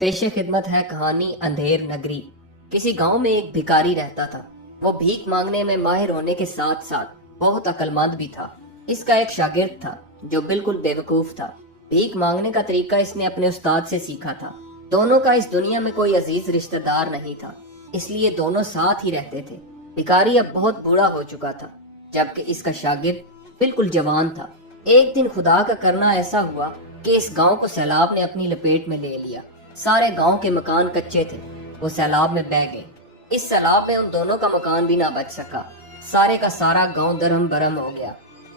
पेश खिदमत है कहानी अंधेर नगरी। किसी गांव में एक भिखारी रहता था। वो भीख मांगने में माहिर होने के साथ साथ बहुत अक्लमंद भी था। इसका एक शागिर्द था जो बिल्कुल बेवकूफ था। भीख मांगने का तरीका इसने अपने उस्ताद से सीखा था। दोनों का इस दुनिया में कोई अजीज रिश्तेदार नहीं था, इसलिए दोनों साथ ही रहते थे। भिखारी अब बहुत बूढ़ा हो चुका था, जबकि इसका शागिर्द बिल्कुल जवान था। एक दिन खुदा का करना ऐसा हुआ कि इस गांव को सैलाब ने अपनी लपेट में ले लिया। सारे गांव के मकान कच्चे थे, वो सैलाब में बह गए। इस सैलाब में उन दोनों का मकान भी ना बच सका। सारे का सारा गांव दरहम बरहम हो गया।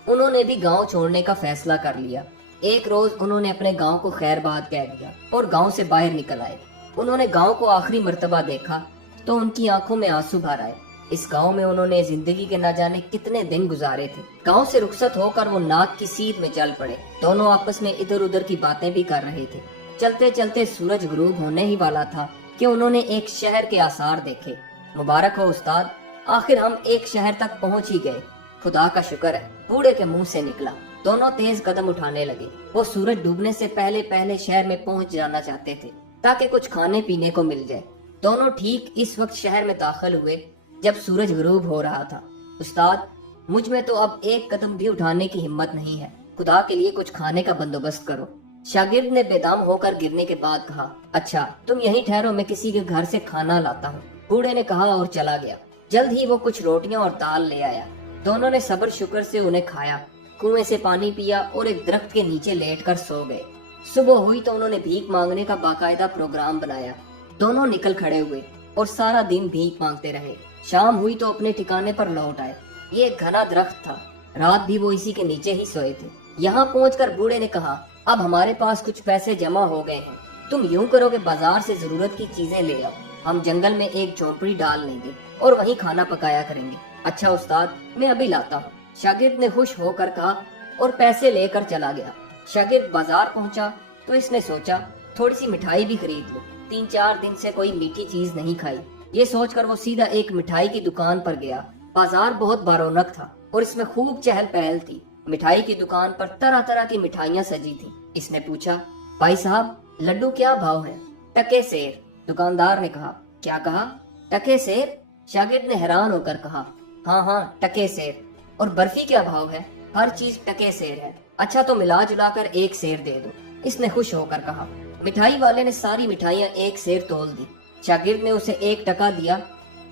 उन्होंने भी गांव छोड़ने का फैसला कर लिया। एक रोज उन्होंने अपने गांव को खैरबाद कह दिया और गांव से बाहर निकल आए। उन्होंने गांव को आखिरी मर्तबा देखा तो उनकी आंखों में आंसू भर आए। इस गांव में उन्होंने जिंदगी के न जाने कितने दिन गुजारे थे। गांव से रुखसत होकर वो नाक की सीध में चल पड़े। दोनों आपस में इधर उधर की बातें भी कर रहे थे। चलते चलते सूरज गुरूब होने ही वाला था कि उन्होंने एक शहर के आसार देखे। मुबारक हो उस्ताद, आखिर हम एक शहर तक पहुंच ही गए। खुदा का शुक्र है, बूढ़े के मुंह से निकला। दोनों तेज कदम उठाने लगे। वो सूरज डूबने से पहले पहले शहर में पहुंच जाना चाहते थे ताकि कुछ खाने पीने को मिल जाए। दोनों ठीक इस वक्त शहर में दाखिल हुए जब सूरज गुरूब हो रहा था। उस्ताद, मुझ में तो अब एक कदम भी उठाने की हिम्मत नहीं है। खुदा के लिए कुछ खाने का बंदोबस्त करो। शागिर्द ने बेदम होकर गिरने के बाद कहा, अच्छा तुम यहीं ठहरो, मैं किसी के घर से खाना लाता हूँ। बूढ़े ने कहा और चला गया। जल्द ही वो कुछ रोटियां और दाल ले आया। दोनों ने सब्र शुक्र से उन्हें खाया, कुएं से पानी पिया और एक दरख्त के नीचे लेटकर सो गए। सुबह हुई तो उन्होंने भीख मांगने का बाकायदा प्रोग्राम बनाया। दोनों निकल खड़े हुए और सारा दिन भीख मांगते रहे। शाम हुई तो अपने ठिकाने पर लौट आए। ये एक घना दरख्त था, रात भी वो इसी के नीचे ही सोए थे। यहाँ पहुंचकर बूढ़े ने कहा, अब हमारे पास कुछ पैसे जमा हो गए हैं। तुम यूं करो कि बाजार से जरूरत की चीजें ले आओ। हम जंगल में एक झोंपड़ी डाल लेंगे और वहीं खाना पकाया करेंगे। अच्छा उस्ताद, मैं अभी लाता हूँ, शागिर्द ने खुश होकर कहा और पैसे लेकर चला गया। शागिर्द बाजार पहुंचा तो इसने सोचा थोड़ी सी मिठाई भी खरीद लो। 3-4 दिन से कोई मीठी चीज नहीं खाई। ये सोचकर वो सीधा एक मिठाई की दुकान पर गया। बाजार बहुत बारौनक था और इसमें खूब चहल पहल थी। मिठाई की दुकान पर तरह तरह की मिठाइयाँ सजी थी। इसने पूछा, भाई साहब लड्डू क्या भाव है? टके सेर, दुकानदार ने कहा। क्या कहा? टके सेर? शागिर्द ने हैरान होकर कहा, हाँ हाँ टके सेर। और बर्फी क्या भाव है? हर चीज टके सेर है। अच्छा तो मिला जुला कर 1 सेर दे दो, इसने खुश होकर कहा। मिठाई वाले ने सारी मिठाइयाँ 1 सेर तोल दी। शागिर्द ने उसे 1 टका दिया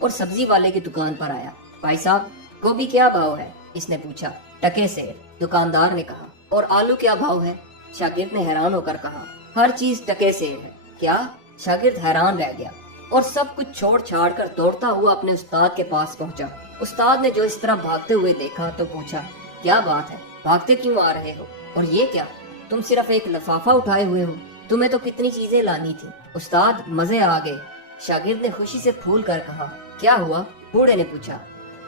और सब्जी वाले की दुकान पर आया। भाई साहब गोभी क्या भाव है? इसने पूछा। टके सेर, दुकानदार ने कहा। और आलू क्या भाव है? शागिर्द ने हैरान होकर कहा। हर चीज टके सेर है। क्या? शागिर्द हैरान रह गया और सब कुछ छोड़ छाड़ कर दौड़ता हुआ अपने उस्ताद के पास पहुंचा। उस्ताद ने जो इस तरह भागते हुए देखा तो पूछा, क्या बात है, भागते क्यों आ रहे हो? और ये क्या, तुम सिर्फ एक लिफाफा उठाए हुए हो? तुम्हें तो कितनी चीजें लानी थी। उस्ताद मजे आ गए, शागिर्द ने खुशी से फूल कर कहा। क्या हुआ? बूढ़े ने पूछा।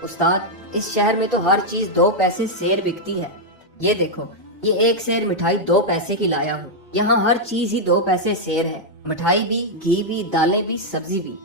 उस्ताद, इस शहर में तो हर चीज 2 पैसे सेर बिकती है। ये देखो, ये 1 सेर मिठाई 2 पैसे की लाया हूँ। यहाँ हर चीज ही 2 पैसे सेर है। मिठाई भी, घी भी, दालें भी, सब्जी भी,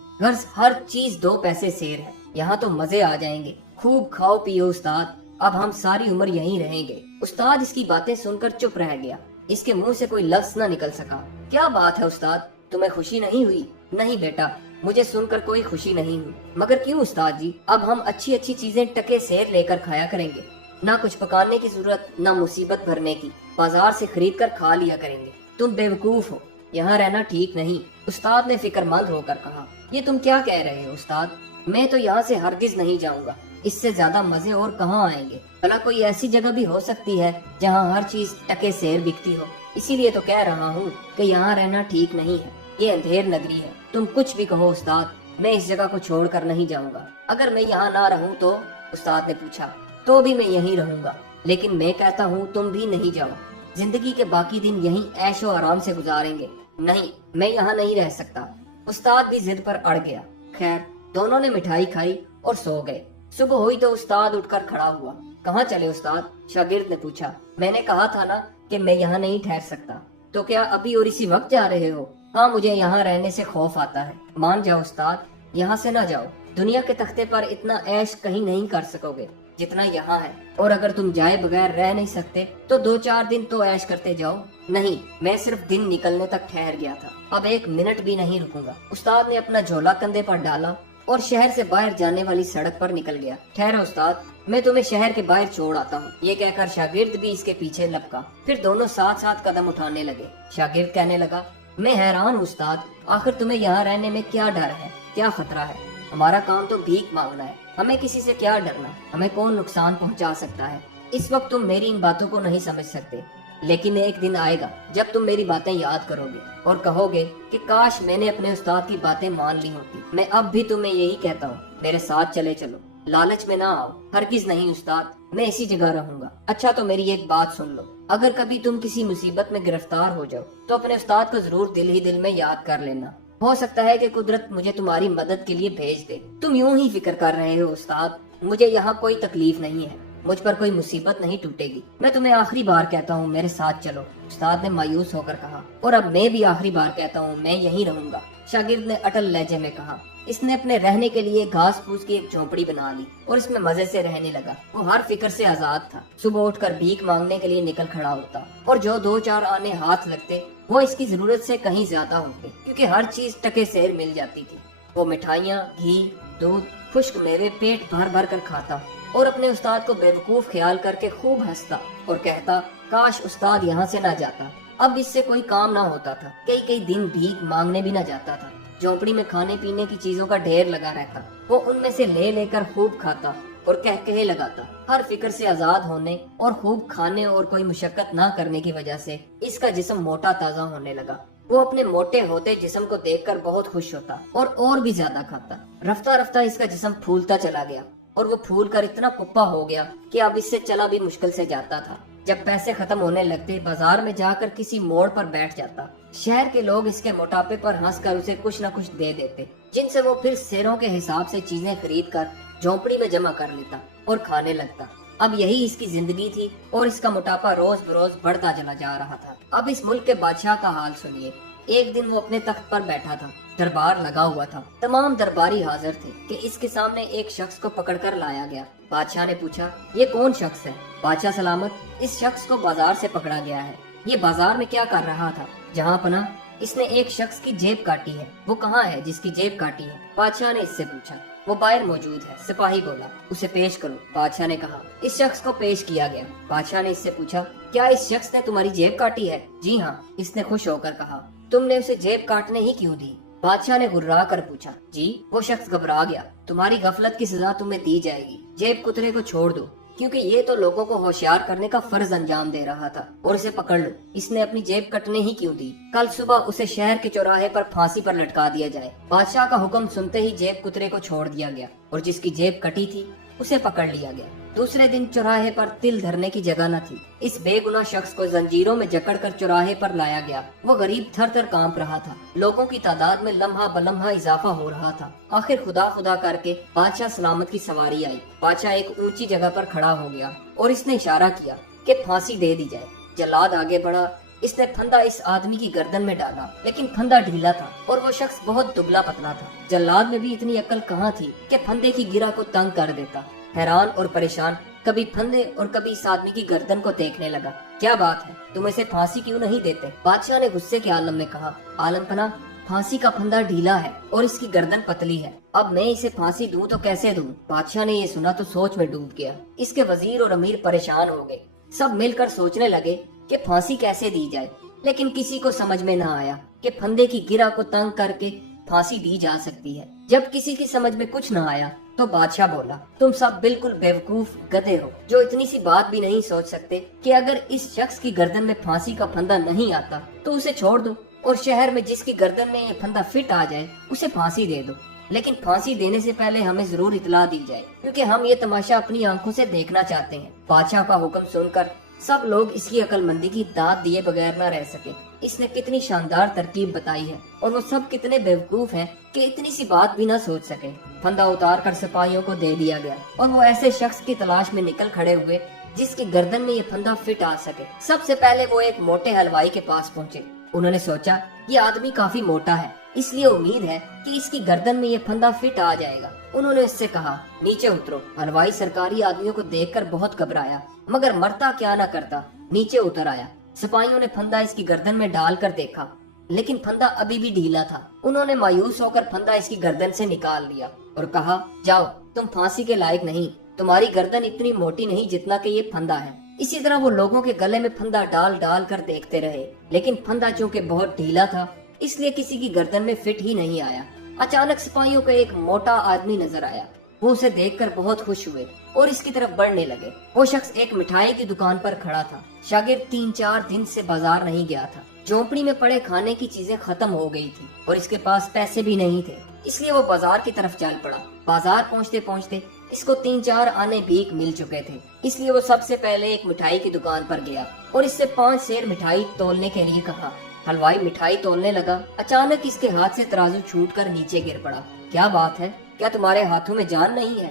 हर चीज 2 पैसे सेर है। यहाँ तो मजे आ जाएंगे। खूब खाओ पियो उस्ताद, अब हम सारी उम्र यहीं रहेंगे। उस्ताद इसकी बातें सुनकर चुप रह गया। इसके मुंह से कोई लफ्ज न निकल सका। क्या बात है उस्ताद, तुम्हें खुशी नहीं हुई? नहीं बेटा, मुझे सुनकर कोई खुशी नहीं हुई। मगर क्यों उस्ताद जी? अब हम अच्छी अच्छी चीजें टके सेर लेकर खाया करेंगे। ना कुछ पकाने की जरूरत, ना मुसीबत भरने की। बाजार से खरीद कर खा लिया करेंगे। तुम बेवकूफ हो, यहाँ रहना ठीक नहीं, उस्ताद ने फिक्रमंद होकर कहा। ये तुम क्या कह रहे हो उस्ताद? मैं तो यहाँ से हरगिज नहीं जाऊँगा। इससे ज्यादा मजे और कहाँ आएंगे? भला कोई ऐसी जगह भी हो सकती है जहाँ हर चीज टके सेर बिकती हो। इसीलिए तो कह रहा हूँ कि यहाँ रहना ठीक नहीं है। ये अंधेर नगरी है। तुम कुछ भी कहो उस्ताद, मैं इस जगह को छोड़कर नहीं जाऊंगा। अगर मैं यहाँ ना रहूँ तो? उस्ताद ने पूछा। तो भी मैं यहीं रहूंगा, लेकिन मैं कहता हूँ तुम भी नहीं जाओ। जिंदगी के बाकी दिन यहीं ऐशो आराम से गुजारेंगे। नहीं, मैं यहाँ नहीं रह सकता। उस्ताद भी जिद पर अड़ गया। खैर, दोनों ने मिठाई खाई और सो गए। सुबह हुई तो उस्ताद उठकर खड़ा हुआ। कहाँ चले उस्ताद? शागिर्द ने पूछा। मैंने कहा था ना कि मैं यहाँ नहीं ठहर सकता। तो क्या अभी और इसी वक्त जा रहे हो? हाँ, मुझे यहाँ रहने से खौफ आता है। मान जाओ उस्ताद, यहाँ से न जाओ। दुनिया के तख्ते पर इतना ऐश कहीं नहीं कर सकोगे। जितना यहाँ है, और अगर तुम जाए बगैर रह नहीं सकते तो 2-4 दिन तो ऐश करते जाओ। नहीं, मैं सिर्फ दिन निकलने तक ठहर गया था, अब 1 मिनट भी नहीं रुकूंगा। उस्ताद ने अपना झोला कंधे पर डाला और शहर से बाहर जाने वाली सड़क पर निकल गया। ठहरो उस्ताद, मैं तुम्हें शहर के बाहर छोड़ आता हूँ। ये कहकर शागिर्द भी इसके पीछे लपका। फिर दोनों साथ साथ कदम उठाने लगे। शागिर्द कहने लगा, मैं हैरान हूँ उस्ताद, आखिर तुम्हें यहाँ रहने में क्या डर है, क्या खतरा है? हमारा काम तो भीख मांगना है, हमें किसी से क्या डरना, हमें कौन नुकसान पहुँचा सकता है। इस वक्त तुम मेरी इन बातों को नहीं समझ सकते, लेकिन एक दिन आएगा जब तुम मेरी बातें याद करोगे और कहोगे कि काश मैंने अपने उस्ताद की बातें मान ली होती। मैं अब भी तुम्हें यही कहता हूँ, मेरे साथ चले चलो, लालच में ना आओ। हरगिज नहीं उस्ताद, मैं इसी जगह रहूंगा। अच्छा तो मेरी एक बात सुन लो, अगर कभी तुम किसी मुसीबत में गिरफ्तार हो जाओ तो अपने उस्ताद को जरूर दिल ही दिल में याद कर लेना। हो सकता है कि कुदरत मुझे तुम्हारी मदद के लिए भेज दे। तुम यूं ही फिक्र कर रहे हो उस्ताद, मुझे यहाँ कोई तकलीफ नहीं है, मुझ पर कोई मुसीबत नहीं टूटेगी। मैं तुम्हें आखिरी बार कहता हूँ, मेरे साथ चलो, उस्ताद ने मायूस होकर कहा। और अब मैं भी आखिरी बार कहता हूँ, मैं यहीं रहूंगा, शागिर्द ने अटल लहजे में कहा। इसने अपने रहने के लिए घास फूस की एक झोपड़ी बना ली और इसमें मजे से रहने लगा। वो हर फिक्र से आजाद था। सुबह उठकर भीख मांगने के लिए निकल खड़ा होता और जो 2-4 आने हाथ लगते वो इसकी जरूरत से कहीं ज्यादा होते, क्योंकि हर चीज टके सेर मिल जाती थी। वो मिठाइयाँ, घी, दूध, खुश्क मेवे पेट भर भर कर खाता और अपने उस्ताद को बेवकूफ ख्याल करके खूब हंसता और कहता, काश उस्ताद यहाँ से ना जाता, अब इससे कोई काम ना होता था। कई कई दिन भीख मांगने भी ना जाता था। झोपड़ी में खाने पीने की चीजों का ढेर लगा रहता, वो उनमें से ले लेकर खूब खाता और कह लगाता। हर फिक्र से आजाद होने और खूब खाने और कोई मुशक्कत ना करने की वजह से इसका जिस्म मोटा ताजा होने लगा। वो अपने मोटे होते जिस्म को देखकर बहुत खुश होता और भी ज्यादा खाता। रफ्ता रफ्ता इसका जिस्म फूलता चला गया और वो फूल कर इतना कुप्पा हो गया कि अब इससे चला भी मुश्किल से जाता था। जब पैसे खत्म होने लगते बाजार में जाकर किसी मोड़ पर बैठ जाता। शहर के लोग इसके मोटापे पर हंसकर उसे कुछ न कुछ दे देते, जिनसे वो फिर सेरों के हिसाब से चीजें खरीद कर झोंपड़ी में जमा कर लेता और खाने लगता। अब यही इसकी जिंदगी थी और इसका मोटापा रोज बरोज बढ़ता चला जा रहा था। अब इस मुल्क के बादशाह का हाल सुनिए। एक दिन वो अपने तख्त पर बैठा था, दरबार लगा हुआ था, तमाम दरबारी हाजिर थे कि इसके सामने एक शख्स को पकड़कर लाया गया। बादशाह ने पूछा, ये कौन शख्स है? बादशाह सलामत, इस शख्स को बाजार से पकड़ा गया है। ये बाजार में क्या कर रहा था? जहाँ पना, इसने एक शख्स की जेब काटी है। वो कहाँ है जिसकी जेब काटी है? बादशाह ने इससे पूछा। वो बाहर मौजूद है, सिपाही बोला। उसे पेश करो, बादशाह ने कहा। इस शख्स को पेश किया गया। बादशाह ने इससे पूछा, क्या इस शख्स ने तुम्हारी जेब काटी है? जी हाँ, इसने खुश होकर कहा। तुमने उसे जेब काटने ही क्यों दी? बादशाह ने गुर्रा कर पूछा। जी, वो शख्स घबरा गया। तुम्हारी गफलत की सजा तुम्हें दी जाएगी। जेब कुतरे को छोड़ दो, क्योंकि ये तो लोगों को होशियार करने का फर्ज अंजाम दे रहा था, और इसे पकड़ लो। इसने अपनी जेब कटने ही क्यों दी? कल सुबह उसे शहर के चौराहे पर फांसी पर लटका दिया जाए। बादशाह का हुक्म सुनते ही जेब कुतरे को छोड़ दिया गया और जिसकी जेब कटी थी उसे पकड़ लिया गया। दूसरे दिन चौराहे पर तिल धरने की जगह न थी। इस बेगुनाह शख्स को जंजीरों में जकड़कर चौराहे पर लाया गया। वो गरीब थर थर कांप रहा था। लोगों की तादाद में लम्हा बलम्हा इजाफा हो रहा था। आखिर खुदा खुदा करके बादशाह सलामत की सवारी आई। बादशाह एक ऊंची जगह पर खड़ा हो गया और इसने इशारा किया कि फांसी दे दी जाए। जल्लाद आगे बढ़ा। इसने फंदा इस आदमी की गर्दन में डाला, लेकिन फंदा ढीला था और वो शख्स बहुत दुबला पतला था। जल्लाद में भी इतनी अकल कहाँ थी कि फंदे की गिरा को तंग कर देता। हैरान और परेशान कभी फंदे और कभी इस आदमी की गर्दन को देखने लगा। क्या बात है, तुम इसे फांसी क्यों नहीं देते? बादशाह ने गुस्से के आलम में कहा, आलमपना, फांसी का फंदा ढीला है और इसकी गर्दन पतली है। अब मैं इसे फांसी दूं तो कैसे दूं? बादशाह ने ये सुना तो सोच में डूब गया। इसके वजीर और अमीर परेशान हो गए। सब मिलकर सोचने लगे कि फांसी कैसे दी जाए, लेकिन किसी को समझ में न आया कि फंदे की गिरा को तंग करके फांसी दी जा सकती है। जब किसी की समझ में कुछ न आया तो बादशाह बोला, तुम सब बिल्कुल बेवकूफ गधे हो, जो इतनी सी बात भी नहीं सोच सकते कि अगर इस शख्स की गर्दन में फांसी का फंदा नहीं आता तो उसे छोड़ दो और शहर में जिसकी गर्दन में ये फंदा फिट आ जाए उसे फांसी दे दो। लेकिन फांसी देने से पहले हमें जरूर इतला दी जाए, क्योंकि हम ये तमाशा अपनी आंखों से देखना चाहते हैं। बादशाह का हुक्म सुनकर सब लोग इसकी अक्लमंदी की दाद दिए बगैर न रह सके। इसने कितनी शानदार तरकीब बताई है और वो सब कितने बेवकूफ हैं कि इतनी सी बात भी न सोच सके। फंदा उतार कर सिपाहियों को दे दिया गया और वो ऐसे शख्स की तलाश में निकल खड़े हुए जिसकी गर्दन में ये फंदा फिट आ सके। सबसे पहले वो एक मोटे हलवाई के पास पहुँचे। उन्होंने सोचा, ये आदमी काफी मोटा है اس لیے امید ہے کہ اس کی گردن میں یہ پھندا فٹ آ جائے گا۔ انہوں نے اس سے کہا نیچے اترو۔ حلوائی سرکاری آدمیوں کو دیکھ کر بہت گھبرایا، مگر مرتا کیا نہ کرتا، نیچے اتر آیا۔ سپاہیوں نے پھندا اس کی گردن میں ڈال کر دیکھا، لیکن پھندا ابھی بھی ڈھیلا تھا۔ انہوں نے مایوس ہو کر پھندا اس کی گردن سے نکال لیا اور کہا جاؤ، تم پھانسی کے لائق نہیں، تمہاری گردن اتنی موٹی نہیں جتنا کہ یہ پھندا ہے۔ اسی طرح وہ لوگوں کے گلے میں پھندا ڈال ڈال کر دیکھتے رہے، لیکن پھندا چونکہ بہت ڈھیلا تھا اس لیے کسی کی گردن میں فٹ ہی نہیں آیا۔ اچانک سپاہیوں کا ایک موٹا آدمی نظر آیا، وہ اسے دیکھ کر بہت خوش ہوئے اور اس کی طرف بڑھنے لگے۔ وہ شخص ایک مٹھائی کی دکان پر کھڑا تھا۔ شاگرد 3-4 دن سے بازار نہیں گیا تھا، جھونپڑی میں پڑے کھانے کی چیزیں ختم ہو گئی تھی اور اس کے پاس پیسے بھی نہیں تھے، اس لیے وہ بازار کی طرف چل پڑا۔ بازار پہنچتے پہنچتے اس کو 3-4 آنے بھیک مل چکے تھے، اس لیے وہ سب سے پہلے ایک مٹھائی کی دکان پر گیا اور اس سے 5 سیر مٹھائی تولنے کے لیے کہا۔ حلوائی مٹھائی تولنے لگا، اچانک اس کے ہاتھ سے ترازو چھوٹ کر نیچے گر پڑا۔ کیا بات ہے، کیا تمہارے ہاتھوں میں جان نہیں ہے؟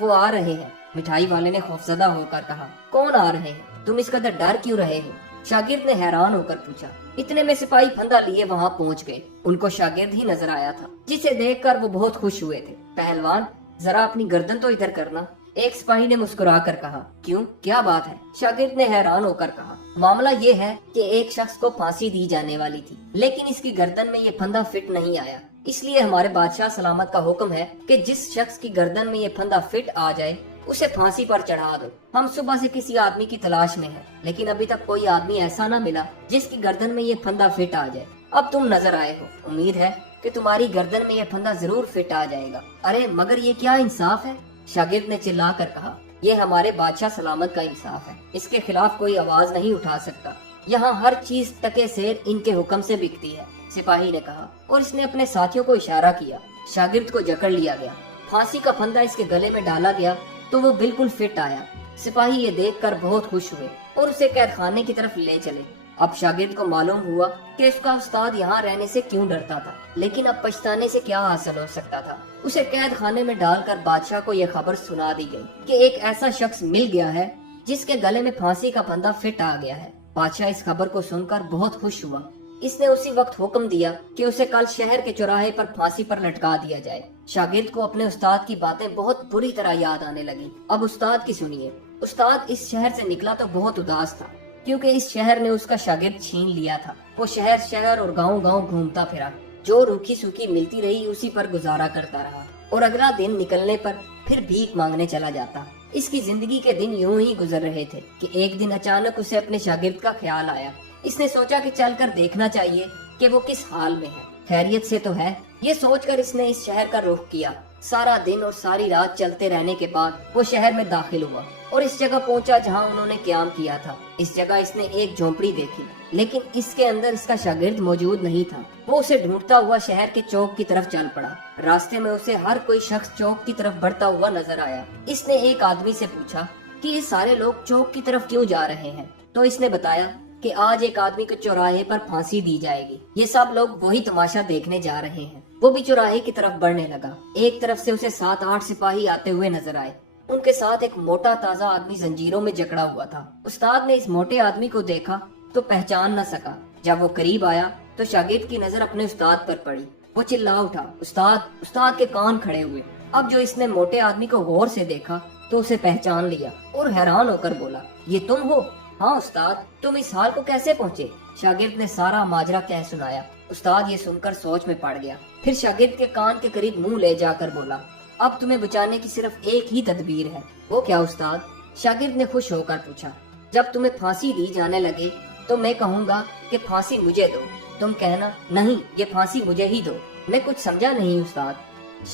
وہ آ رہے ہیں، مٹھائی والے نے خوفزدہ ہو کر کہا۔ کون آ رہے ہیں؟ تم اس قدر ڈر کیوں رہے ہو؟ شاگرد نے حیران ہو کر پوچھا۔ اتنے میں سپاہی پھندا لیے وہاں پہنچ گئے۔ ان کو شاگرد ہی نظر آیا تھا، جسے دیکھ کر وہ بہت خوش ہوئے تھے۔ پہلوان، ذرا اپنی گردن تو ادھر کرنا، ایک سپاہی نے مسکرا کر کہا۔ کیوں، کیا بات ہے؟ شاگرد نے حیران ہو کر کہا۔ معاملہ یہ ہے کہ ایک شخص کو پھانسی دی جانے والی تھی، لیکن اس کی گردن میں یہ پھندا فٹ نہیں آیا، اس لیے ہمارے بادشاہ سلامت کا حکم ہے کہ جس شخص کی گردن میں یہ پھندا فٹ آ جائے اسے پھانسی پر چڑھا دو۔ ہم صبح سے کسی آدمی کی تلاش میں ہیں، لیکن ابھی تک کوئی آدمی ایسا نہ ملا جس کی گردن میں یہ پھندا فٹ آ جائے۔ اب تم نظر آئے ہو، امید ہے کہ تمہاری گردن میں یہ پھندا ضرور فٹ آ جائے گا۔ ارے مگر یہ کیا انصاف ہے؟ شاگرد نے چلا کر کہا۔ یہ ہمارے بادشاہ سلامت کا انصاف ہے، اس کے خلاف کوئی آواز نہیں اٹھا سکتا۔ یہاں ہر چیز ٹکے سیر ان کے حکم سے بکتی ہے، سپاہی نے کہا اور اس نے اپنے ساتھیوں کو اشارہ کیا۔ شاگرد کو جکڑ لیا گیا، پھانسی کا پھندا اس کے گلے میں ڈالا گیا تو وہ بالکل فٹ آیا۔ سپاہی یہ دیکھ کر بہت خوش ہوئے اور اسے قید خانے کی طرف لے چلے۔ اب شاگرد کو معلوم ہوا کہ اس کا استاد یہاں رہنے سے کیوں ڈرتا تھا، لیکن اب پچھتانے سے کیا حاصل ہو سکتا تھا۔ اسے قید خانے میں ڈال کر بادشاہ کو یہ خبر سنا دی گئی کہ ایک ایسا شخص مل گیا ہے جس کے گلے میں پھانسی کا پھندا فٹ آ گیا ہے۔ بادشاہ اس خبر کو سن کر بہت خوش ہوا۔ اس نے اسی وقت حکم دیا کہ اسے کل شہر کے چوراہے پر پھانسی پر لٹکا دیا جائے۔ شاگرد کو اپنے استاد کی باتیں بہت بری طرح یاد آنے لگی۔ اب استاد کی سنیے۔ استاد اس شہر سے نکلا تو بہت اداس تھا، کیونکہ اس شہر نے اس کا شاگرد چھین لیا تھا۔ وہ شہر شہر اور گاؤں گاؤں گھومتا پھرا، جو روکھی سوکھی ملتی رہی اسی پر گزارا کرتا رہا اور اگلا دن نکلنے پر پھر بھیک مانگنے چلا جاتا۔ اس کی زندگی کے دن یوں ہی گزر رہے تھے کہ ایک دن اچانک اسے اپنے شاگرد کا خیال آیا۔ اس نے سوچا کہ چل کر دیکھنا چاہیے کہ وہ کس حال میں ہے، خیریت سے تو ہے۔ یہ سوچ کر اس نے اس شہر کا رخ کیا۔ سارا دن اور ساری رات چلتے رہنے کے بعد وہ شہر میں داخل ہوا اور اس جگہ پہنچا جہاں انہوں نے قیام کیا تھا۔ اس جگہ اس نے ایک جھونپڑی دیکھی، لیکن اس کے اندر اس کا شاگرد موجود نہیں تھا۔ وہ اسے ڈھونڈتا ہوا شہر کے چوک کی طرف چل پڑا۔ راستے میں اسے ہر کوئی شخص چوک کی طرف بڑھتا ہوا نظر آیا۔ اس نے ایک آدمی سے پوچھا کہ یہ سارے لوگ چوک کی طرف کیوں جا رہے ہیں، تو اس نے بتایا کہ آج ایک آدمی کو چوراہے پر پھانسی دی جائے گی۔ یہ سب لوگ وہی تماشا دیکھنے جا رہے ہیں۔ وہ بھی چوراہے کی طرف بڑھنے لگا۔ ایک طرف سے اسے 7-8 سپاہی آتے ہوئے نظر آئے۔ ان کے ساتھ ایک موٹا تازہ آدمی زنجیروں میں جکڑا ہوا تھا۔ استاد نے اس موٹے آدمی کو دیکھا تو پہچان نہ سکا۔ جب وہ قریب آیا تو شاگرد کی نظر اپنے استاد پر پڑی۔ وہ چلا اٹھا، استاد! استاد کے کان کھڑے ہوئے۔ اب جو اس نے موٹے آدمی کو غور سے دیکھا تو اسے پہچان لیا اور حیران ہو کر بولا، یہ تم ہو؟ ہاں استاد، تم اس حال کو کیسے پہنچے؟ شاگرد نے سارا ماجرا کہہ سنایا۔ استاد یہ سن کر سوچ میں پڑ گیا، پھر شاگرد کے کان کے قریب منہ لے جا کر بولا، اب تمہیں بچانے کی صرف ایک ہی تدبیر ہے۔ وہ کیا استاد؟ شاگرد نے خوش ہو کر پوچھا۔ جب تمہیں پھانسی دی جانے لگے تو میں کہوں گا کہ پھانسی مجھے دو، تم کہنا نہیں یہ پھانسی مجھے ہی دو۔ میں کچھ سمجھا نہیں استاد۔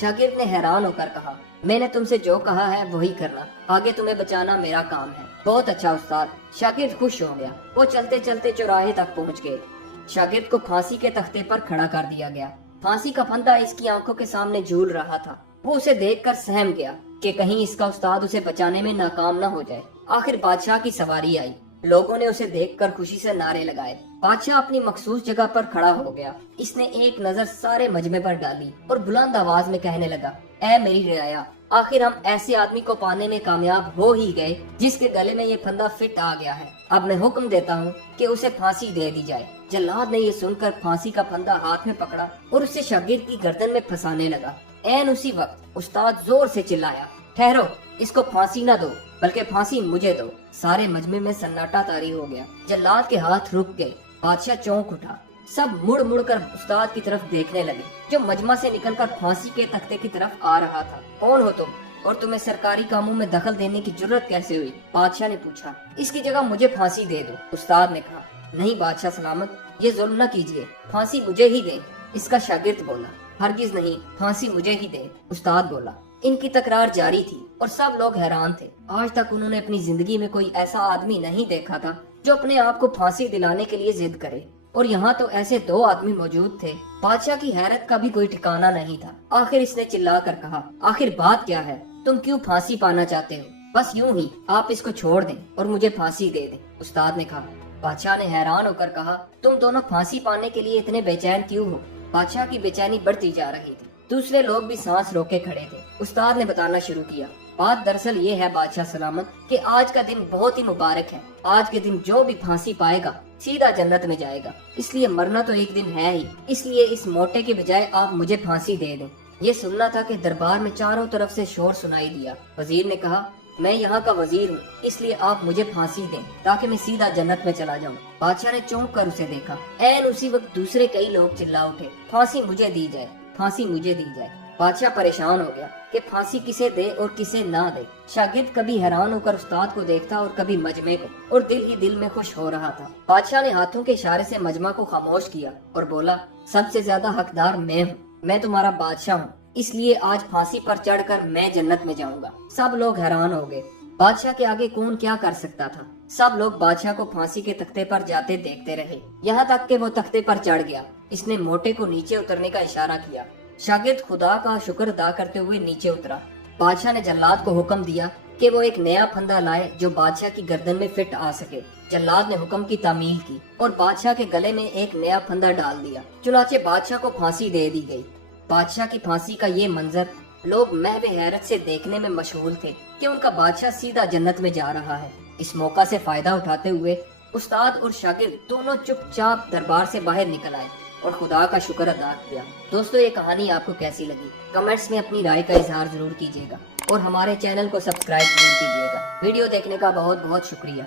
شاگرد نے حیران ہو کر کہا، میں نے تم سے جو کہا ہے وہی کرنا، آگے تمہیں بچانا میرا کام ہے۔ بہت اچھا استاد۔ شاگرد خوش ہو گیا۔ وہ چلتے چلتے چوراہے تک پہنچ گئے۔ شاگرد کو پھانسی کے تختے پر کھڑا کر دیا گیا۔ پھانسی کا پھندا اس کی آنکھوں کے سامنے جھول رہا تھا۔ وہ اسے دیکھ کر سہم گیا کہ کہیں اس کا استاد اسے بچانے میں ناکام نہ ہو جائے۔ آخر بادشاہ کی سواری آئی۔ लोगों ने उसे देखकर खुशी से नारे लगाए। बादशाह अपनी मखसूस जगह पर खड़ा हो गया। इसने एक नजर सारे मजमे पर डाली और बुलंद आवाज में कहने लगा, ऐ मेरी रियाया, आखिर हम ऐसे आदमी को पाने में कामयाब हो ही गए जिसके गले में ये फंदा फिट आ गया है। अब मैं हुक्म देता हूँ कि उसे फांसी दे दी जाए। जल्लाद ने ये सुनकर फांसी का फंदा हाथ में पकड़ा और उसे शागिर्द की गर्दन में फंसाने लगा। ऐन उसी वक्त उस्ताद जोर से चिल्लाया, ठहरो, इसको फांसी न दो बल्कि फांसी मुझे दो। सारे मजमे में सन्नाटा तारी हो गया। जल्लाद के हाथ रुक गए। बादशाह चौंक उठा। सब मुड़ मुड़ कर उस्ताद की तरफ देखने लगे जो मजमा से निकलकर फांसी के तख्ते की तरफ आ रहा था। कौन हो तुम और तुम्हें सरकारी कामों में दखल देने की जुर्रत कैसे हुई? बादशाह ने पूछा। इसकी जगह मुझे फांसी दे दो, उस्ताद ने कहा। नहीं बादशाह सलामत, ये जुल्म न कीजिए, फांसी मुझे ही दे, इसका शागिर्द बोला। हरगिज नहीं, फांसी मुझे ही दे, उस्ताद बोला। इनकी तकरार जारी थी और सब लोग हैरान थे। आज तक उन्होंने अपनी जिंदगी में कोई ऐसा आदमी नहीं देखा था जो अपने आप को फांसी दिलाने के लिए जिद करे, और यहाँ तो ऐसे दो आदमी मौजूद थे। बादशाह की हैरत का भी कोई ठिकाना नहीं था। आखिर इसने चिल्ला कर कहा, आखिर बात क्या है? तुम क्यों फांसी पाना चाहते हो? बस यूं ही आप इसको छोड़ दें और मुझे फांसी दे दें, उस्ताद ने कहा। बादशाह ने हैरान होकर कहा, तुम दोनों फांसी पाने के लिए इतने बेचैन क्यों हो? बादशाह की बेचैनी बढ़ती जा रही थी। दूसरे लोग भी सांस रोके खड़े थे। उस्ताद ने बताना शुरू किया। बात दरअसल ये है बादशाह सलामत कि आज का दिन बहुत ही मुबारक है। आज के दिन जो भी फांसी पाएगा सीधा जन्नत में जाएगा। इसलिए मरना तो एक दिन है ही, इसलिए इस मोटे के बजाय आप मुझे फांसी दे दें। ये सुनना था कि दरबार में चारों तरफ से शोर सुनाई दिया। वजीर ने कहा, मैं यहाँ का वजीर हूँ, इसलिए आप मुझे फांसी दें ताकि मैं सीधा जन्नत में चला जाऊँ। बादशाह ने चौंक कर उसे देखा। ऐन उसी वक्त दूसरे कई लोग चिल्ला उठे, फांसी मुझे दी जाए, फांसी मुझे दी जाए। बादशाह परेशान हो गया कि फांसी किसे दे और किसे ना दे। शागिर्द कभी हैरान होकर उस्ताद को देखता और कभी मजमे को, और दिल ही दिल में खुश हो रहा था। बादशाह ने हाथों के इशारे से मजमा को खामोश किया और बोला, सबसे ज्यादा हकदार मैं हूँ, मैं तुम्हारा बादशाह हूँ, इसलिए आज फांसी पर चढ़कर मैं जन्नत में जाऊंगा। सब लोग हैरान हो गए। बादशाह के आगे कौन क्या कर सकता था। सब लोग बादशाह को फांसी के तख्ते पर जाते देखते रहे, यहाँ तक कि वो तख्ते पर चढ़ गया। इसने मोटे को नीचे उतरने का इशारा किया। शागिर्द खुदा का शुक्र अदा करते हुए नीचे उतरा। बादशाह ने जल्लाद को हुक्म दिया कि वो एक नया फंदा लाए जो बादशाह की गर्दन में फिट आ सके। जल्लाद ने हुक्म की तामील की और बादशाह के गले में एक नया फंदा डाल दिया। चुनाचे बादशाह को फांसी दे दी गई। बादशाह की फांसी का ये मंजर लोग महव हैरत से देखने में मशगूल थे कि उनका बादशाह सीधा जन्नत में जा रहा है। इस मौका से फायदा उठाते हुए उस्ताद और शागिर्द दोनों चुपचाप दरबार से बाहर निकल आए और खुदा का शुक्र अदा किया। दोस्तों, ये कहानी आपको कैसी लगी? कमेंट्स में अपनी राय का इजहार जरूर कीजिएगा और हमारे चैनल को सब्सक्राइब जरूर कीजिएगा। वीडियो देखने का बहुत बहुत शुक्रिया।